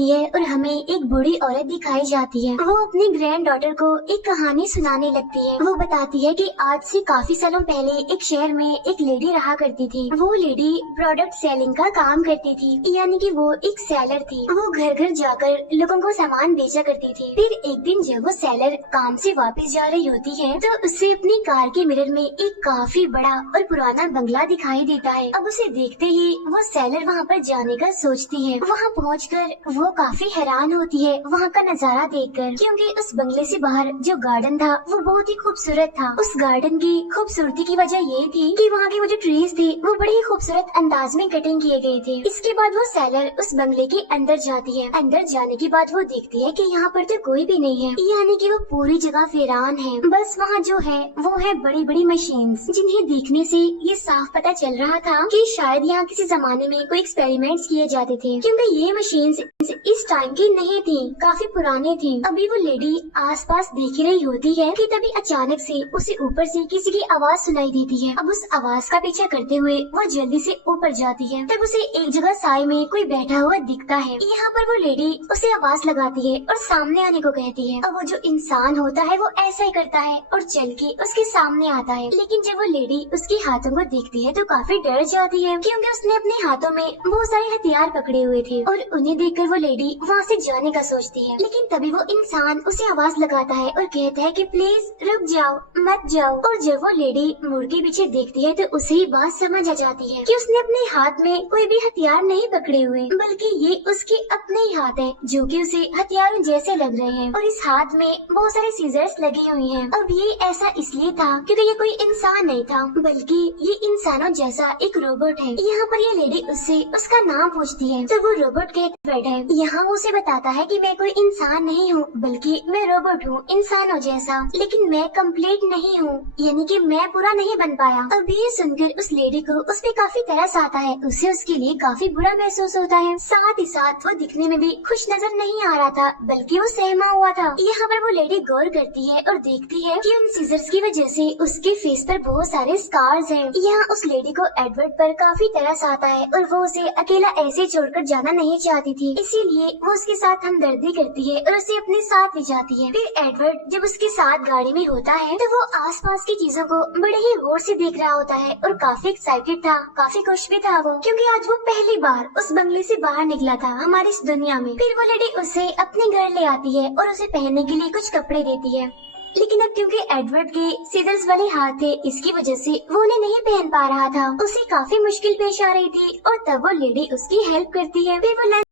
होती है और हमें एक बूढ़ी औरत दिखाई जाती है। वो अपनी ग्रैंड डॉटर को एक कहानी सुनाने लगती है। वो बताती है कि आज से काफी सालों पहले एक शहर में एक लेडी रहा करती थी। वो लेडी प्रोडक्ट सेलिंग का काम करती थी, यानी कि वो एक सेलर थी। वो घर घर जाकर लोगों को सामान बेचा करती थी। फिर एक दिन जब वो सेलर काम से वापस जा रही होती है तो उसे अपनी कार के मिरर में एक काफी बड़ा और पुराना बंगला दिखाई देता है। अब उसे देखते ही वो सेलर वहाँ पर जाने का सोचती है। वहाँ पहुंचकर वो काफी हैरान होती है वहाँ का नजारा देखकर, क्योंकि उस बंगले से बाहर जो गार्डन था वो बहुत ही खूबसूरत था। उस गार्डन की खूबसूरती की वजह ये थी कि वहाँ के वो जो ट्रीज थे वो बड़े ही खूबसूरत अंदाज में कटिंग किए गए थे। इसके बाद वो सेलर उस बंगले के अंदर जाती है। अंदर जाने के बाद वो देखती है कि यहाँ पर तो कोई भी नहीं है, यानी कि वो पूरी जगह वीरान है। बस वहाँ जो है वो है बड़ी बड़ी मशीन्स, जिन्हें देखने से ये साफ पता चल रहा था कि शायद यहाँ किसी जमाने में कोई एक्सपेरिमेंट्स किए जाते थे, क्योंकि ये मशीन्स इस टाइम की नहीं थी, काफी पुरानी थी। अभी वो लेडी आसपास देख ही रही होती है कि तभी अचानक से उसे ऊपर से किसी की आवाज सुनाई देती है। अब उस आवाज का पीछा करते हुए वो जल्दी से ऊपर जाती है। तब उसे एक जगह साए में कोई बैठा हुआ दिखता है। यहाँ पर वो लेडी उसे आवाज लगाती है और सामने आने को कहती है। अब वो जो इंसान होता है वो ऐसा ही करता है और चल के उसके सामने आता है। लेकिन जब वो लेडी उसके हाथों को देखती है तो काफी डर जाती है, क्योंकि उसने अपने हाथों में बहुत सारे हथियार पकड़े हुए थे और उन्हें देखकर वो लेडी वहाँ से जाने का सोचती है। लेकिन तभी वो इंसान उसे आवाज लगाता है और कहता है कि प्लीज रुक जाओ, मत जाओ। और जब वो लेडी मुड़ के पीछे देखती है तो उसे ही बात समझ आ जाती है कि उसने अपने हाथ में कोई भी हथियार नहीं पकड़े हुए, बल्कि ये उसके अपने ही हाथ है जो कि उसे हथियारों जैसे लग रहे हैं। और इस हाथ में बहुत सारे सीजर्स लगी हुई हैं। अब ये ऐसा इसलिए था क्योंकि ये कोई इंसान नहीं था, बल्कि ये इंसानों जैसा एक रोबोट है। यहाँ पर ये लेडी उससे उसका नाम पूछती है तो वो रोबोट कहता है। यहाँ वो उसे बताता है कि मैं कोई इंसान नहीं हूँ, बल्कि मैं रोबोट हूँ इंसानों जैसा, लेकिन मैं कंप्लीट नहीं हूँ, यानी कि मैं पूरा नहीं बन पाया। अब ये सुनकर उस लेडी को उस पे काफी तरस आता है। उसे उसके लिए काफी बुरा महसूस होता है। साथ ही साथ वो दिखने में भी खुश नजर नहीं आ रहा था, बल्कि वो सहमा हुआ था। यहाँ पर वो लेडी गौर करती है और देखती है कि उन सीजर्स की वजह से उसके फेस पर बहुत सारे स्कार्स हैं। यहाँ उस लेडी को एडवर्ड पर काफी तरस आता है और वो उसे अकेला ऐसे छोड़कर जाना नहीं चाहती थी, इसीलिए वो उसके साथ हमदर्दी करती है और उसे अपने साथ ले जाती है। फिर एडवर्ड जब उसके साथ गाड़ी में होता है तो वो आसपास की चीजों को बड़े ही गौर से देख रहा होता है और काफी एक्साइटेड था, काफी खुश भी था वो, क्योंकि आज वो पहली बार उस बंगले से बाहर निकला था हमारी इस दुनिया में। फिर वो लेडी उसे अपने घर ले आती है और उसे पहनने के लिए कुछ कपड़े देती है। लेकिन अब क्योंकि एडवर्ड के सीजर्स वाले हाथ थे, इसकी वजह से वो उन्हें नहीं पहन पा रहा था। उसे काफी मुश्किल पेश आ रही थी और तब वो लेडी उसकी हेल्प करती है। फिर वो